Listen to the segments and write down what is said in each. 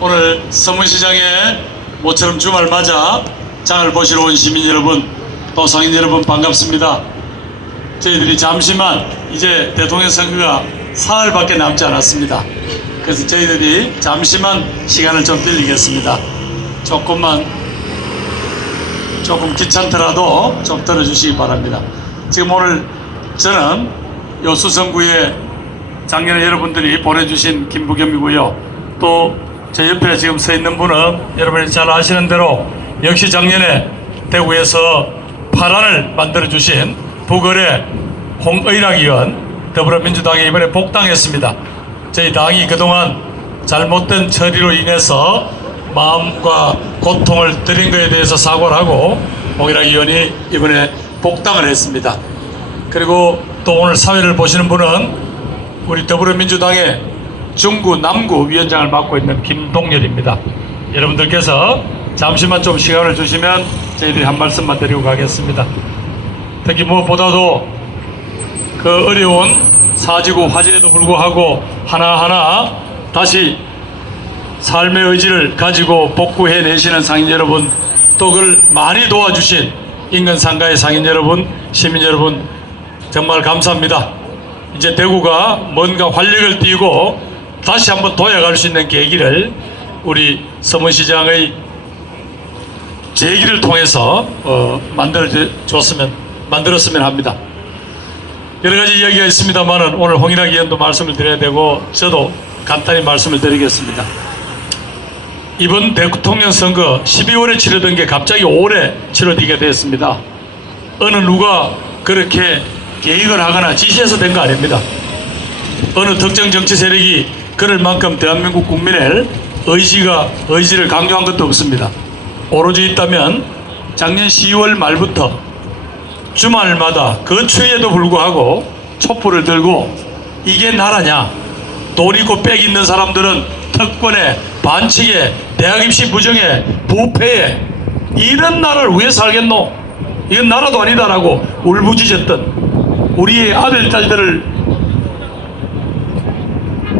오늘 서문시장에 모처럼 주말 맞아 장을 보시러 온 시민 여러분, 또 성인 여러분 반갑습니다. 저희들이 잠시만 이제 대통령 선거가 사흘밖에 남지 않았습니다. 그래서 저희들이 잠시만 시간을 좀 빌리겠습니다. 조금 귀찮더라도 좀 들어주시기 바랍니다. 지금 오늘 저는 요 수성구에 작년에 여러분들이 보내주신 김부겸이고요. 또 제 옆에 지금 서 있는 분은 여러분이 잘 아시는 대로 역시 작년에 대구에서 파란을 만들어주신 부거래 홍의락 의원, 더불어민주당에 이번에 복당했습니다. 저희 당이 그동안 잘못된 처리로 인해서 마음과 고통을 드린 것에 대해서 사과를 하고 홍의락 의원이 이번에 복당을 했습니다. 그리고 또 오늘 사회를 보시는 분은 우리 더불어민주당의 중구 남구 위원장을 맡고 있는 김동열입니다. 여러분들께서 잠시만 좀 시간을 주시면 저희들이 한 말씀만 드리고 가겠습니다. 특히 무엇보다도 그 어려운 사지구 화재에도 불구하고 하나하나 다시 삶의 의지를 가지고 복구해내시는 상인 여러분, 또 그걸 많이 도와주신 인근상가의 상인 여러분, 시민 여러분, 정말 감사합니다. 이제 대구가 뭔가 활력을 띠고 다시 한번 도약할 수 있는 계기를 우리 서문시장의 제기를 통해서 만들었으면 합니다. 여러 가지 이야기가 있습니다만은 오늘 홍의락 의원도 말씀을 드려야 되고 저도 간단히 말씀을 드리겠습니다. 이번 대통령 선거 12월에 치러던 게 갑자기 올해 치러지게 됐습니다. 어느 누가 그렇게 계획을 하거나 지시해서 된 거 아닙니다. 어느 특정 정치 세력이 그럴 만큼 대한민국 국민의 의지를 강조한 것도 없습니다. 오로지 있다면 작년 10월 말부터 주말마다 그 추위에도 불구하고 촛불을 들고 이게 나라냐, 돈 있고 빽 있는 사람들은 특권에 반칙에 대학 입시 부정에 부패에 이런 나라를 왜 살겠노, 이건 나라도 아니다라고 울부짖었던 우리의 아들 딸들을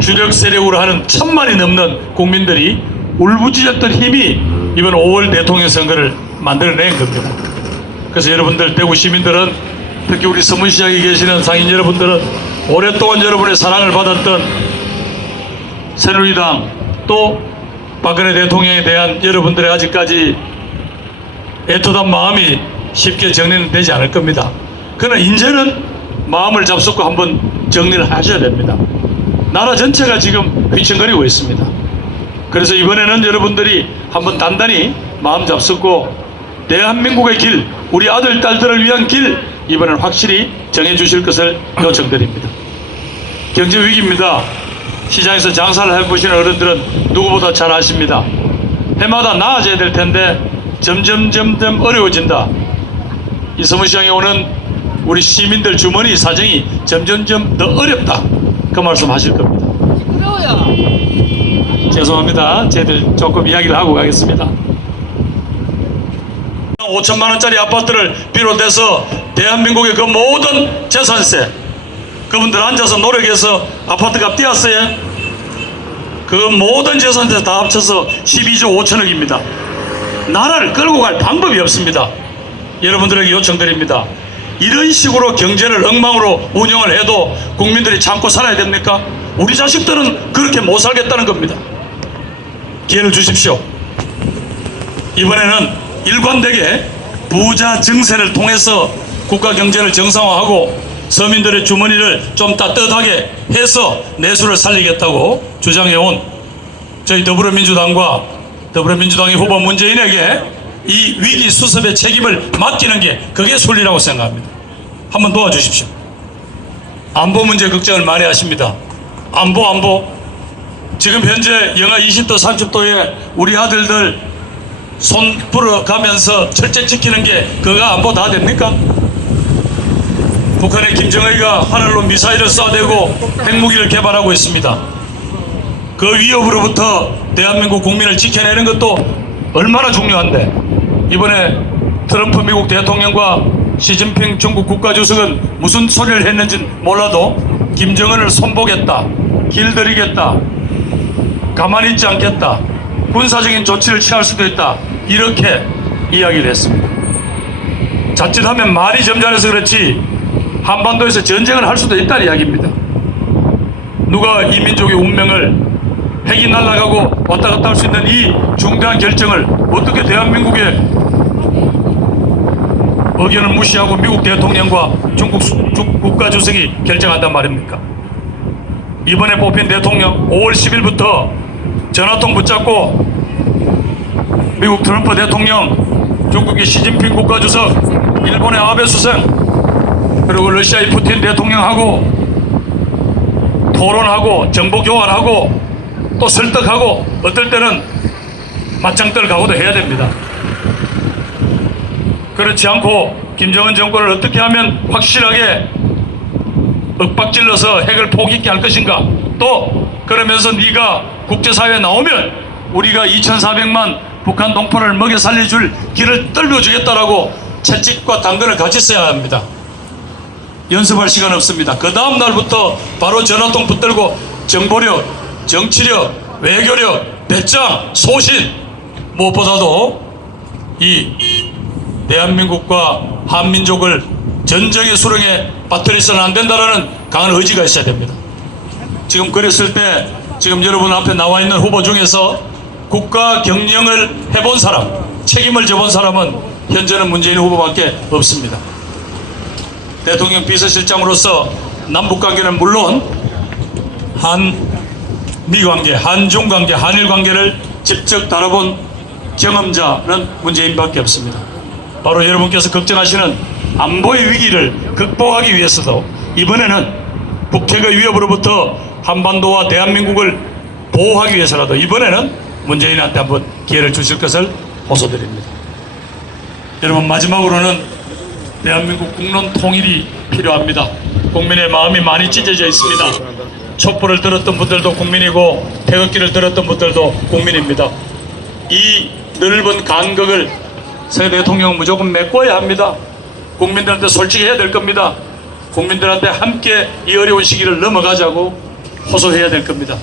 주력 세력으로 하는 1000만이 넘는 국민들이 울부짖었던 힘이 이번 5월 대통령 선거를 만들어낸 겁니다. 그래서 여러분들, 대구 시민들은, 특히 우리 서문시장에 계시는 상인 여러분들은 오랫동안 여러분의 사랑을 받았던 새누리당, 또 박근혜 대통령에 대한 여러분들의 아직까지 애틋한 마음이 쉽게 정리는 되지 않을 겁니다. 그러나 이제는 마음을 잡숫고 한번 정리를 하셔야 됩니다. 나라 전체가 지금 휘청거리고 있습니다. 그래서 이번에는 여러분들이 한번 단단히 마음 잡숫고 대한민국의 길, 우리 아들 딸들을 위한 길, 이번엔 확실히 정해주실 것을 요청드립니다. 경제위기입니다. 시장에서 장사를 해보시는 어른들은 누구보다 잘 아십니다. 해마다 나아져야 될 텐데 점점 어려워진다. 이 서문시장에 오는 우리 시민들 주머니 사정이 점점 더 어렵다, 그 말씀 하실 겁니다. 죄송합니다. 저희들 조금 이야기를 하고 가겠습니다. 5천만 원짜리 아파트를 비롯해서 대한민국의 그 모든 재산세, 그분들 앉아서 노력해서 아파트값 띄었어요. 그 모든 재산세 다 합쳐서 12조 5천억입니다. 나라를 끌고 갈 방법이 없습니다. 여러분들에게 요청드립니다. 이런 식으로 경제를 엉망으로 운영을 해도 국민들이 참고 살아야 됩니까? 우리 자식들은 그렇게 못 살겠다는 겁니다. 기회를 주십시오. 이번에는 일관되게 부자 증세를 통해서 국가 경제를 정상화하고 서민들의 주머니를 좀 따뜻하게 해서 내수를 살리겠다고 주장해온 저희 더불어민주당과 더불어민주당의 후보 문재인에게 이 위기 수습의 책임을 맡기는 게 그게 순리라고 생각합니다. 한번 도와주십시오. 안보 문제 걱정을 많이 하십니다. 안보 지금 현재 영하 20도 30도에 우리 아들들 손 불어가면서 철제 지키는 게 그거가 안보 다 됩니까? 북한의 김정은이가 하늘로 미사일을 쏴대고 핵무기를 개발하고 있습니다. 그 위협으로부터 대한민국 국민을 지켜내는 것도 얼마나 중요한데, 이번에 트럼프 미국 대통령과 시진핑 중국 국가주석은 무슨 소리를 했는지 몰라도 김정은을 손보겠다, 길들이겠다, 가만히 있지 않겠다, 군사적인 조치를 취할 수도 있다. 이렇게 이야기를 했습니다. 자칫하면 말이 점잖아서 그렇지 한반도에서 전쟁을 할 수도 있다는 이야기입니다. 누가 이 민족의 운명을 핵이 날아가고 왔다 갔다 할 수 있는 이 중대한 결정을 어떻게 대한민국의 의견을 무시하고 미국 대통령과 중국 국가주석이 결정한단 말입니까? 이번에 뽑힌 대통령 5월 10일부터 전화통 붙잡고 미국 트럼프 대통령, 중국의 시진핑 국가주석, 일본의 아베 수상, 그리고 러시아의 푸틴 대통령하고 토론하고 정보 교환하고 또 설득하고 어떨 때는 맞짱뜰 각오도 해야 됩니다. 그렇지 않고 김정은 정권을 어떻게 하면 확실하게 윽박질러서 핵을 포기있게 할 것인가, 또 그러면서 네가 국제사회에 나오면 우리가 2,400만 북한 동포를 먹여 살려줄 길을 뚫어주겠다라고 채찍과 당근을 같이 써야 합니다. 연습할 시간 없습니다. 그 다음 날부터 바로 전화통 붙들고 정보력, 정치력, 외교력, 배짱, 소신, 무엇보다도 이 대한민국과 한민족을 전쟁의 수렁에 빠뜨려서는 안 된다라는 강한 의지가 있어야 됩니다. 지금 그랬을 때 지금 여러분 앞에 나와 있는 후보 중에서 국가 경영을 해본 사람, 책임을 져본 사람은 현재는 문재인 후보밖에 없습니다. 대통령 비서실장으로서 남북관계는 물론 한미관계, 한중관계, 한일관계를 직접 다뤄본 경험자는 문재인밖에 없습니다. 바로 여러분께서 걱정하시는 안보의 위기를 극복하기 위해서도 이번에는 북핵의 위협으로부터 한반도와 대한민국을 보호하기 위해서라도 이번에는 문재인한테 한번 기회를 주실 것을 호소드립니다. 여러분, 마지막으로는 대한민국 국론 통일이 필요합니다. 국민의 마음이 많이 찢어져 있습니다. 촛불을 들었던 분들도 국민이고 태극기를 들었던 분들도 국민입니다. 이 넓은 간극을 새 대통령은 무조건 메꿔야 합니다. 국민들한테 솔직해야 될 겁니다. 국민들한테 함께 이 어려운 시기를 넘어가자고 호소해야 될 겁니다.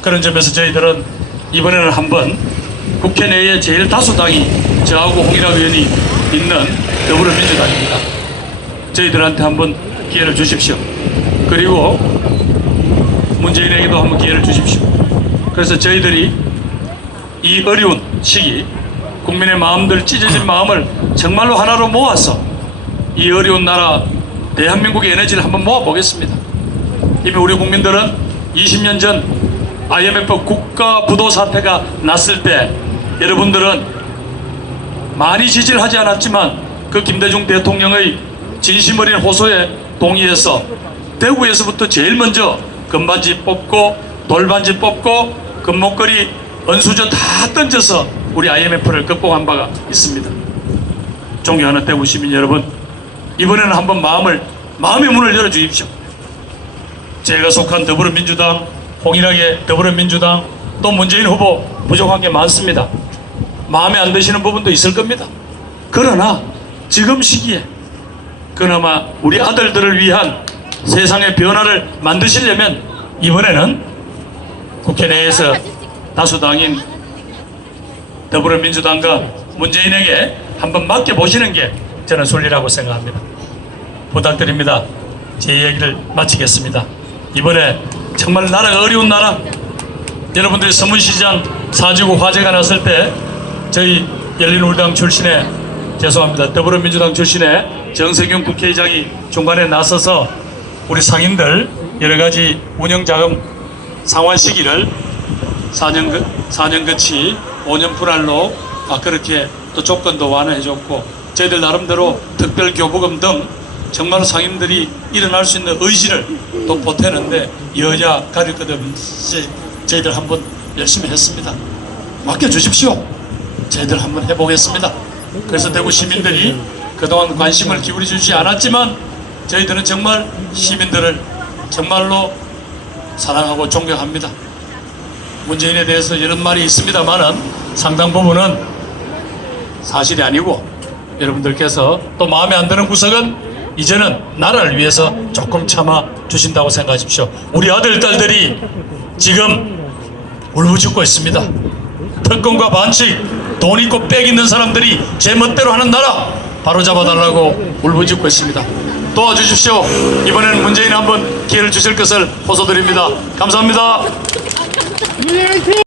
그런 점에서 저희들은 이번에는 한번 국회 내에 제일 다수당이 저하고 홍일학 의원이 있는 더불어민주당입니다. 저희들한테 한번 기회를 주십시오. 그리고 문재인에게도 한번 기회를 주십시오. 그래서 저희들이 이 어려운 시기 국민의 마음들, 찢어진 마음을 정말로 하나로 모아서 이 어려운 나라 대한민국의 에너지를 한번 모아보겠습니다. 이미 우리 국민들은 20년 전 IMF 국가 부도 사태가 났을 때 여러분들은 많이 지지를 하지 않았지만 그 김대중 대통령의 진심 어린 호소에 동의해서 대구에서부터 제일 먼저 금반지 뽑고 돌반지 뽑고 금목걸이 은수저 다 던져서 우리 IMF를 극복한 바가 있습니다. 존경하는 대구 시민 여러분, 이번에는 한번 마음의 문을 열어주십시오. 제가 속한 더불어민주당, 홍일하게 더불어민주당, 또 문재인 후보 부족한 게 많습니다. 마음에 안 드시는 부분도 있을 겁니다. 그러나 지금 시기에 그나마 우리 아들들을 위한 세상의 변화를 만드시려면 이번에는 국회 내에서 다수당인 더불어민주당과 문재인에게 한번 맡겨보시는 게 저는 순리라고 생각합니다. 부탁드립니다. 제 얘기를 마치겠습니다. 이번에 정말 나라가 어려운 나라, 여러분들이 서문시장 사지구 화재가 났을 때 저희 열린우리당 출신의, 죄송합니다, 더불어민주당 출신의 정세균 국회의장이 중간에 나서서 우리 상인들 여러가지 운영자금 상환 시기를 4년 끝이 5년 분할로 그렇게 또 조건도 완화해줬고, 저희들 나름대로 특별교부금 등 정말 상인들이 일어날 수 있는 의지를 또 보태는데 여야 가릴 것 없이 저희들 한번 열심히 했습니다. 맡겨주십시오. 저희들 한번 해보겠습니다. 그래서 대구 시민들이 그동안 관심을 기울여 주지 않았지만 저희들은 정말 시민들을 정말로 사랑하고 존경합니다. 문재인에 대해서 이런 말이 있습니다만은 상당 부분은 사실이 아니고, 여러분들께서 또 마음에 안 드는 구석은 이제는 나라를 위해서 조금 참아 주신다고 생각하십시오. 우리 아들, 딸들이 지금 울부짖고 있습니다. 특권과 반칙, 돈 있고 빽 있는 사람들이 제 멋대로 하는 나라 바로 잡아달라고 울부짖고 있습니다. 도와주십시오. 이번에는 문재인 한번 기회를 주실 것을 호소드립니다. 감사합니다.